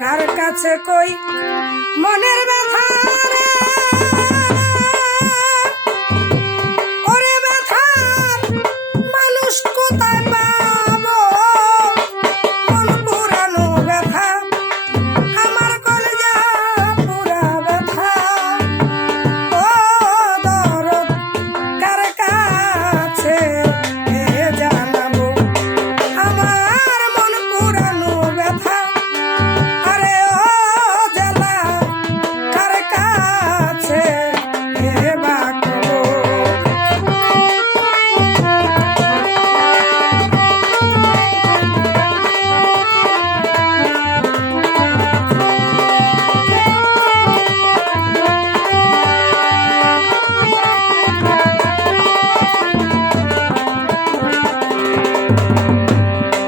কার কাছে কই মনের ব্যথা রে, ওরে ব্যথার মানুষ কোথায় পাবো, মন পুরানো ব্যথা আমার কলেজা পুরা ব্যথা, ও দরদ কার কাছে জানাবো আমার মন পুরানো ব্যথা, আরে ও জ্বালা কার কাছে বাকবো।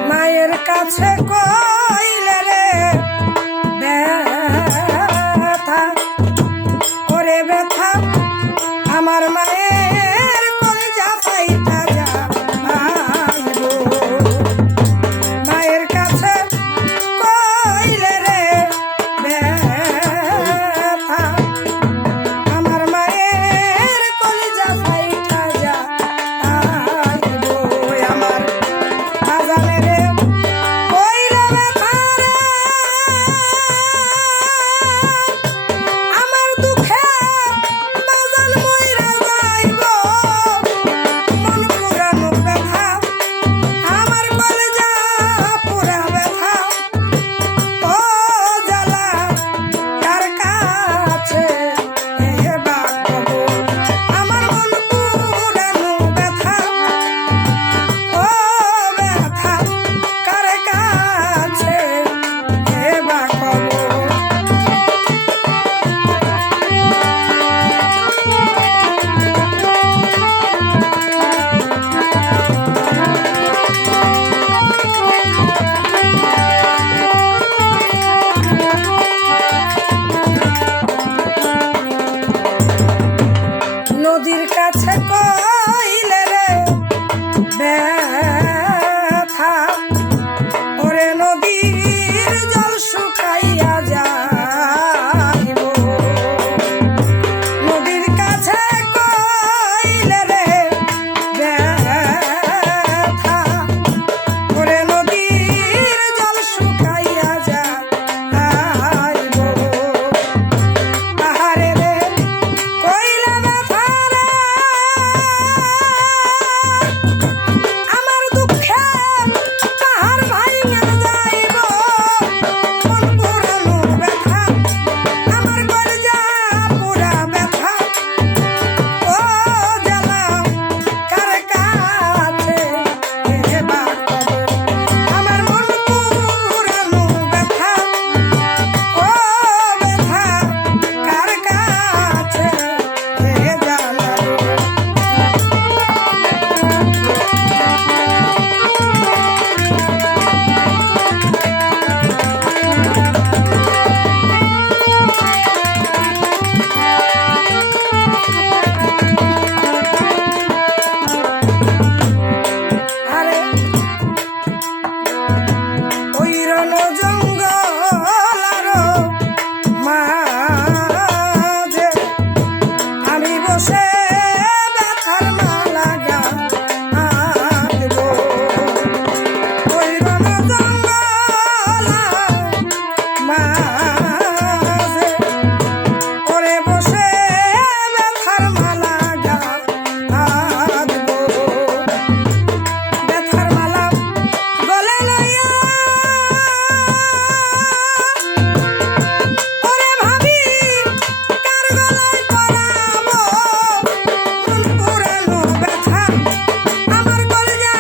মায়ের কাছে কইলে রে ব্যথা, ওরে ব্যথা আমার মায়ের কলিজা পাইতা যাইবো। মায়ের কাছে কইলে রে ব্যথা আমার মায়ের কলিজা পাইতা যাইবো। আমার বাজানে রে কইলে ব্যথা রে, আমার দুঃখে বাজান মইরা যাইবো, মন পুরানো ব্যথা আমার কলিজা পুরা ব্যথা, ও জ্বালা কার কাছে বাকবো আমার মন পুরানো ব্যথা, ও ব্যথা কার কাছে বাকবো। নদীর কাছে কইলে রে ব্যথা, ওরে নদীর জল শুকাইয়া যাইব। নদীর কাছে কইলে রে ব্যথা, ওরে নদীর জল শুকাইয়া যাইব। আহারে রে কইলে ব্যথা রে, আমার দুঃখে পাহাড় ভাইঙা যাইব, মন পুরানো ব্যথা আমার কলিজা পুরা ব্যথা, ও জ্বালা কার কাছে বাকবো আমার মন পুরানো ব্যথা, ও ব্যথা কার কাছে জানাবো। আরে ওই রণ জঙ্গল আরো মাঝে আমি বসে ব্যথার মালা গাঁথবো। ওই রণ জঙ্গল মাঝে ওরে বসে ব্যথার মালা গাঁথবো। ব্যথার মালা গলে লইয়া ওরে ভাবি কার গলায় পরাবো, মন পুরানো ব্যথা আমার কলিজা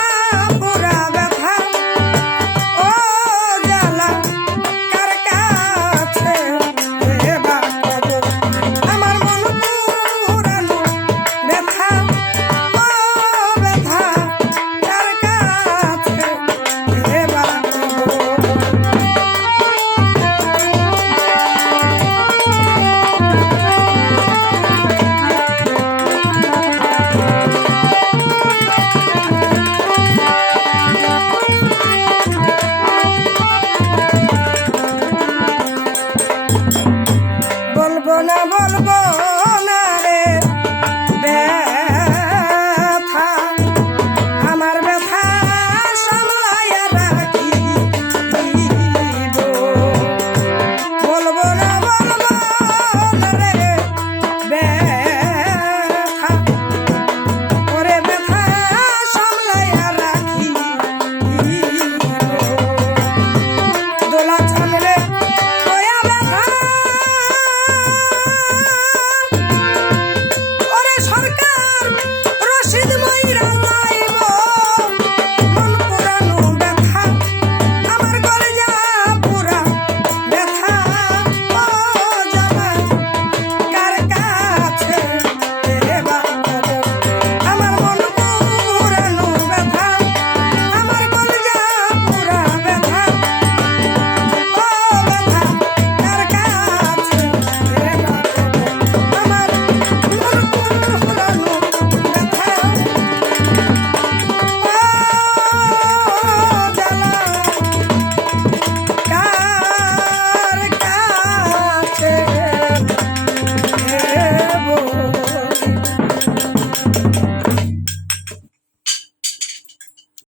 পুরা ব্যথা, ও জ্বালা কার কাছে না বলবো